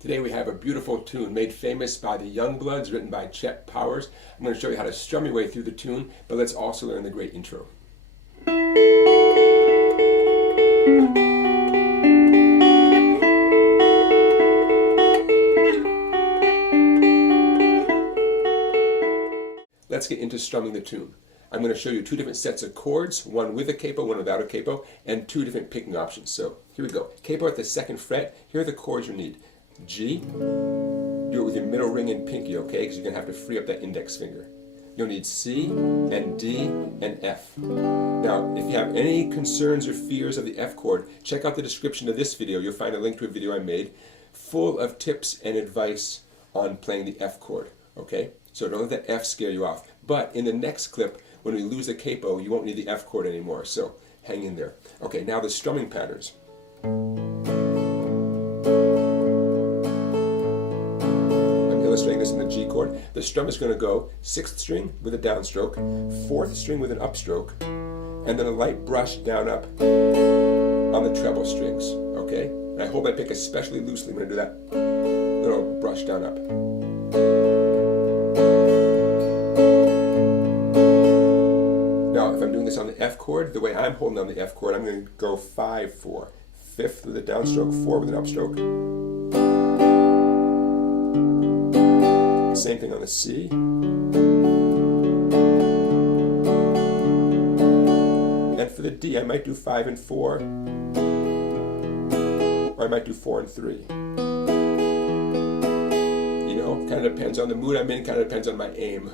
Today we have a beautiful tune made famous by the Youngbloods, written by Chet Powers. I'm going to show you how to strum your way through the tune, but let's also learn the great intro. Let's get into strumming the tune. I'm going to show you two different sets of chords, one with a capo, one without a capo, and two different picking options. So here we go. Capo at the 2nd fret. Here are the chords you need. G, do it with your middle ring and pinky, okay? Because you're going to have to free up that index finger. You'll need C and D and F. Now, if you have any concerns or fears of the F chord, check out the description of this video. You'll find a link to a video I made full of tips and advice on playing the F chord, okay? So don't let that F scare you off. But in the next clip, when we lose the capo, you won't need the F chord anymore. So hang in there. Okay, now the strumming patterns. Illustrating this in the G chord. The strum is going to go 6th string with a downstroke, 4th string with an upstroke, and then a light brush down up on the treble strings. Okay? And I hold my pick especially loosely when I do that little brush down up. Now, if I'm doing this on the F chord, the way I'm holding on the F chord, I'm going to go 5-4. 5th with a downstroke, 4 with an upstroke. Same thing on the C. And for the D, I might do 5 and 4, or I might do 4 and 3. You know, kind of depends on the mood I'm in, kind of depends on my aim.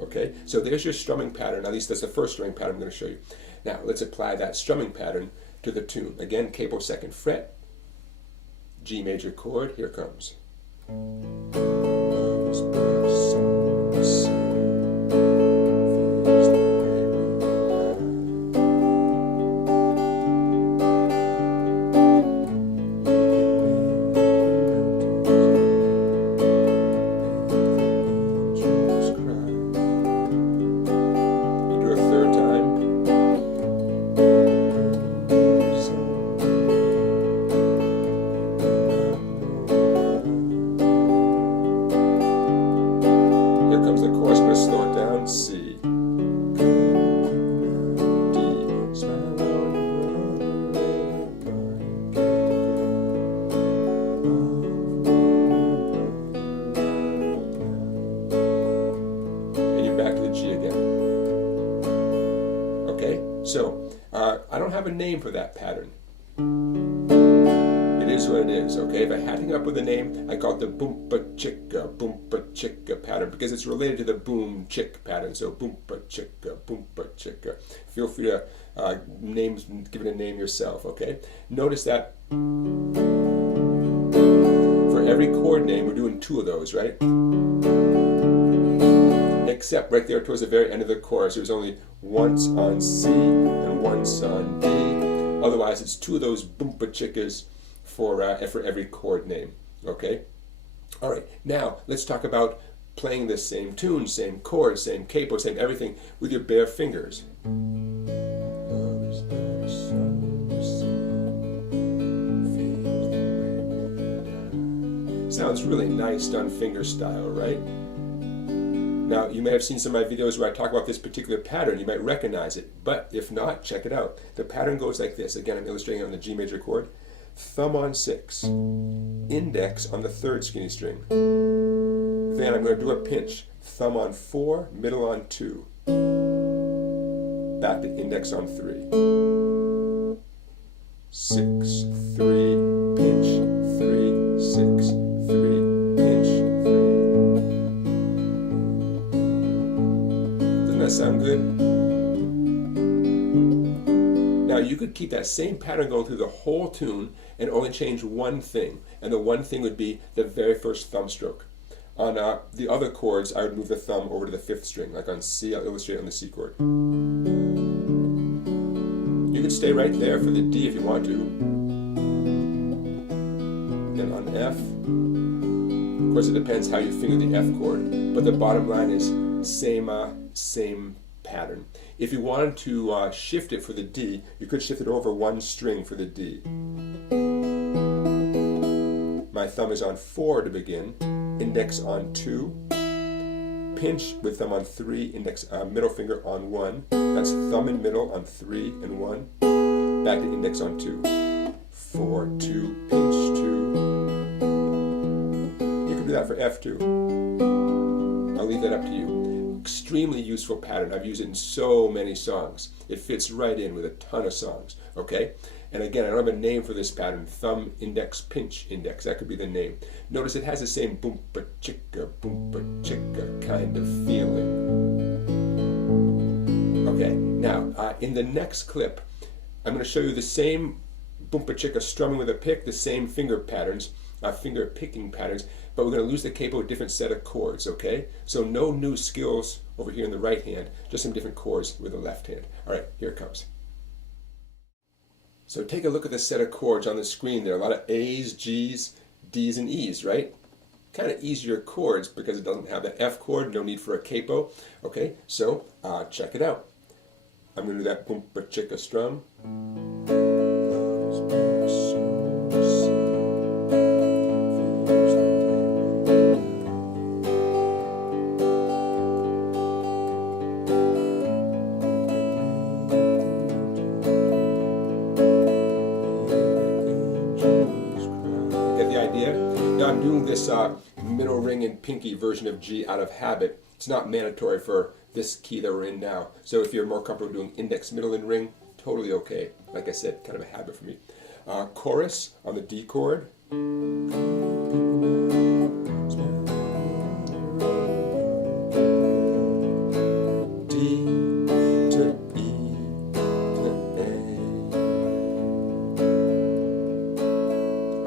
Okay, so there's your strumming pattern. At least that's the first strumming pattern I'm going to show you. Now, let's apply that strumming pattern to the tune. Again, capo 2nd fret, G major chord, here it comes. So, I don't have a name for that pattern. It is what it is, okay? If I had to come up with a name, I call it the boompa-chicka pattern because it's related to the boom-chick pattern. So, boompa-chicka, boompa-chicka. Feel free to give it a name yourself, okay? Notice that for every chord name, we're doing 2 of those, right? Except right there towards the very end of the chorus, there's only once on C and once on D. Otherwise, it's 2 of those boompa chickas for every chord name. Okay? All right, now let's talk about playing the same tune, same chord, same capo, same everything with your bare fingers. Sounds really nice done finger style, right? Now, you may have seen some of my videos where I talk about this particular pattern. You might recognize it, but if not, check it out. The pattern goes like this. Again, I'm illustrating it on the G major chord. Thumb on 6, index on the 3rd skinny string. Then I'm going to do a pinch. Thumb on 4, middle on 2. Back to index on 3. 6, 3, pinch, 3, 6, 3, pinch, 3. Doesn't that sound good? Now you could keep that same pattern going through the whole tune and only change one thing, and the one thing would be the very first thumb stroke. On the other chords, I would move the thumb over to the 5th string, like on C. I'll illustrate on the C chord. You could stay right there for the D if you want to. And on F, of course it depends how you finger the F chord, but the bottom line is same pattern. If you wanted to shift it for the D, you could shift it over one string for the D. my thumb is on 4 to begin, index on 2, pinch with thumb on 3, index middle finger on 1. That's thumb and middle on 3 and 1. Back to index on 2. 4, 2, pinch 2. You can do that for F too. I'll leave that up to you. Extremely useful pattern. I've used it in so many songs. It fits right in with a ton of songs. Okay? And again, I don't have a name for this pattern. Thumb, index, pinch, index. That could be the name. Notice it has the same boompa chicka kind of feeling. Okay, now in the next clip, I'm going to show you the same boompa chicka strumming with a pick, the same finger patterns, finger picking patterns, but we're going to lose the capo, a different set of chords, okay? So no new skills over here in the right hand, just some different chords with the left hand. All right, here it comes. So take a look at the set of chords on the screen. There are a lot of A's, G's, D's, and E's, right? Kind of easier chords because it doesn't have the F chord, no need for a capo. Okay, so check it out. I'm going to do that boompa chicka strum. I'm doing this middle ring and pinky version of G out of habit. It's not mandatory for this key that we're in now. So if you're more comfortable doing index, middle, and ring, totally okay. Like I said, kind of a habit for me. Chorus on the D chord. D to E to A.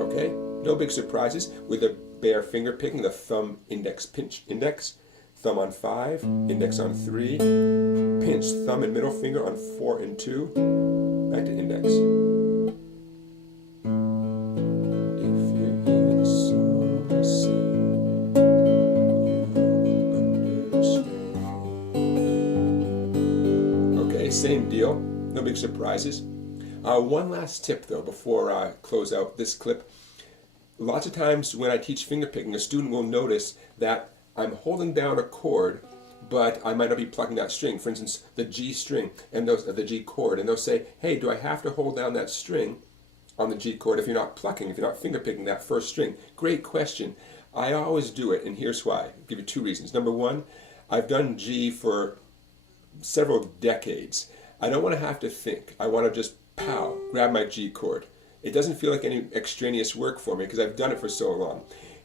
Okay, no big surprises with the bare finger picking, the thumb, index, pinch, index, thumb on 5, index on 3, pinch, thumb and middle finger on 4 and 2, back to index. If you hear the song I sing, you will understand. Okay, same deal, no big surprises. One last tip though before I close out this clip. Lots of times when I teach finger picking, a student will notice that I'm holding down a chord, but I might not be plucking that string. For instance, the G string and the G chord, and they'll say, "Hey, do I have to hold down that string on the G chord if you're not plucking, if you're not finger picking that first string?" Great question. I always do it, and here's why. I'll give you 2 reasons. Number 1, I've done G for several decades. I don't want to have to think. I want to just pow, grab my G chord. It doesn't feel like any extraneous work for me because I've done it for so long.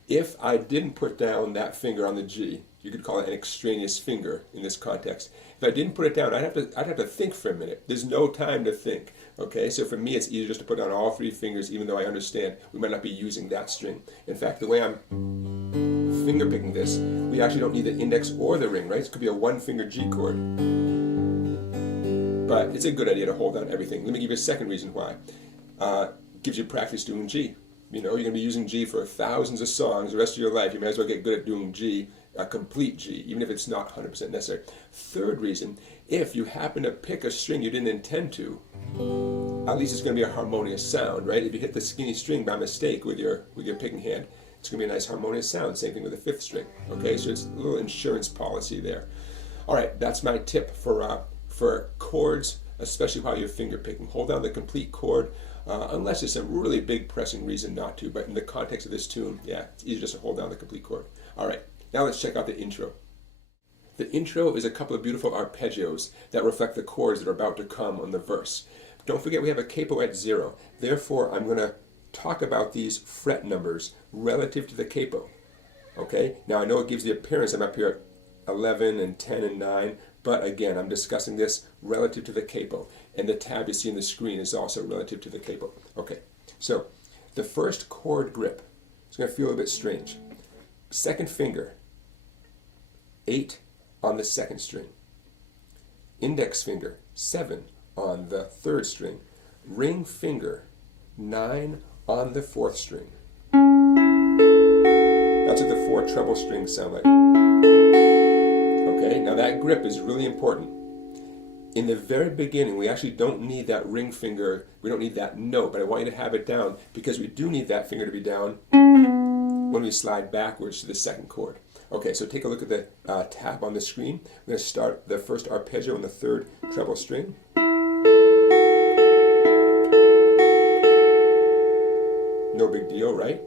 If I didn't put down that finger on the G, you could call it an extraneous finger in this context. If I didn't put it down, I'd have to think for a minute. There's no time to think. Okay, so for me it's easier just to put down all 3 fingers, even though I understand we might not be using that string. In fact, the way I'm finger picking this, we actually don't need the index or the ring, right? It could be a 1-finger G chord. But it's a good idea to hold down everything. Let me give you a second reason why. Gives you practice doing G. You know, you're going to be using G for thousands of songs the rest of your life. You may as well get good at doing G, a complete G, even if it's not 100% necessary. Third reason, if you happen to pick a string you didn't intend to, at least it's going to be a harmonious sound, right? If you hit the skinny string by mistake with your picking hand, it's going to be a nice harmonious sound. Same thing with the 5th string. Okay, so it's a little insurance policy there. All right, that's my tip for chords, especially while you're finger picking. Hold down the complete chord. Unless there's some really big pressing reason not to, but in the context of this tune, yeah, it's easier just to hold down the complete chord. All right, now let's check out the intro. The intro is a couple of beautiful arpeggios that reflect the chords that are about to come on the verse. Don't forget we have a capo at 0. Therefore, I'm going to talk about these fret numbers relative to the capo. Okay, now I know it gives the appearance I'm up here at 11 and 10 and 9, but again, I'm discussing this relative to the capo. And the tab you see on the screen is also relative to the capo. Okay, so the first chord grip is going to feel a bit strange. Second finger, 8 on the 2nd string. Index finger, 7 on the 3rd string. Ring finger, 9 on the 4th string. That's what the 4 treble strings sound like. Okay, now that grip is really important. in the very beginning, we actually don't need that ring finger, we don't need that note, but I want you to have it down because we do need that finger to be down when we slide backwards to the second chord. Okay, so take a look at the tab on the screen. I'm going to start the first arpeggio on the third treble string. No big deal, right?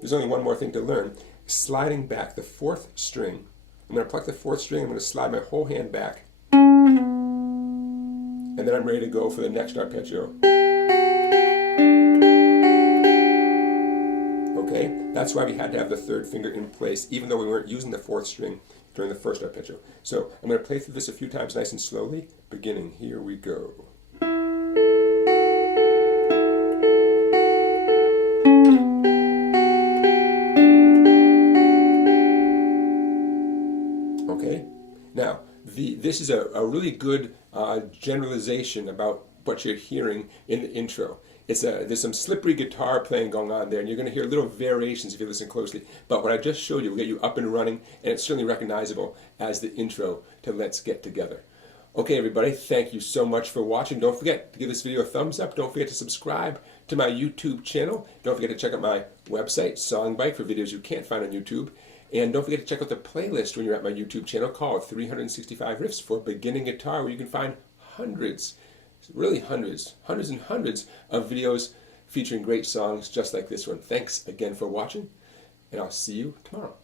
There's only one more thing to learn. Sliding back the fourth string. I'm going to pluck the fourth string, I'm going to slide my whole hand back, and then I'm ready to go for the next arpeggio. Okay, that's why we had to have the third finger in place, even though we weren't using the fourth string during the first arpeggio. So I'm going to play through this a few times nice and slowly. Beginning, here we go. Okay, now this is a really good generalization about what you're hearing in the intro. There's some slippery guitar playing going on there, and you're going to hear little variations if you listen closely. But what I just showed you will get you up and running, and it's certainly recognizable as the intro to Let's Get Together. Okay, everybody, thank you so much for watching. Don't forget to give this video a thumbs up. Don't forget to subscribe to my YouTube channel. Don't forget to check out my website, Songbite, for videos you can't find on YouTube. And don't forget to check out the playlist when you're at my YouTube channel called 365 Riffs for Beginning Guitar, where you can find hundreds, really hundreds and hundreds of videos featuring great songs just like this one. Thanks again for watching, and I'll see you tomorrow.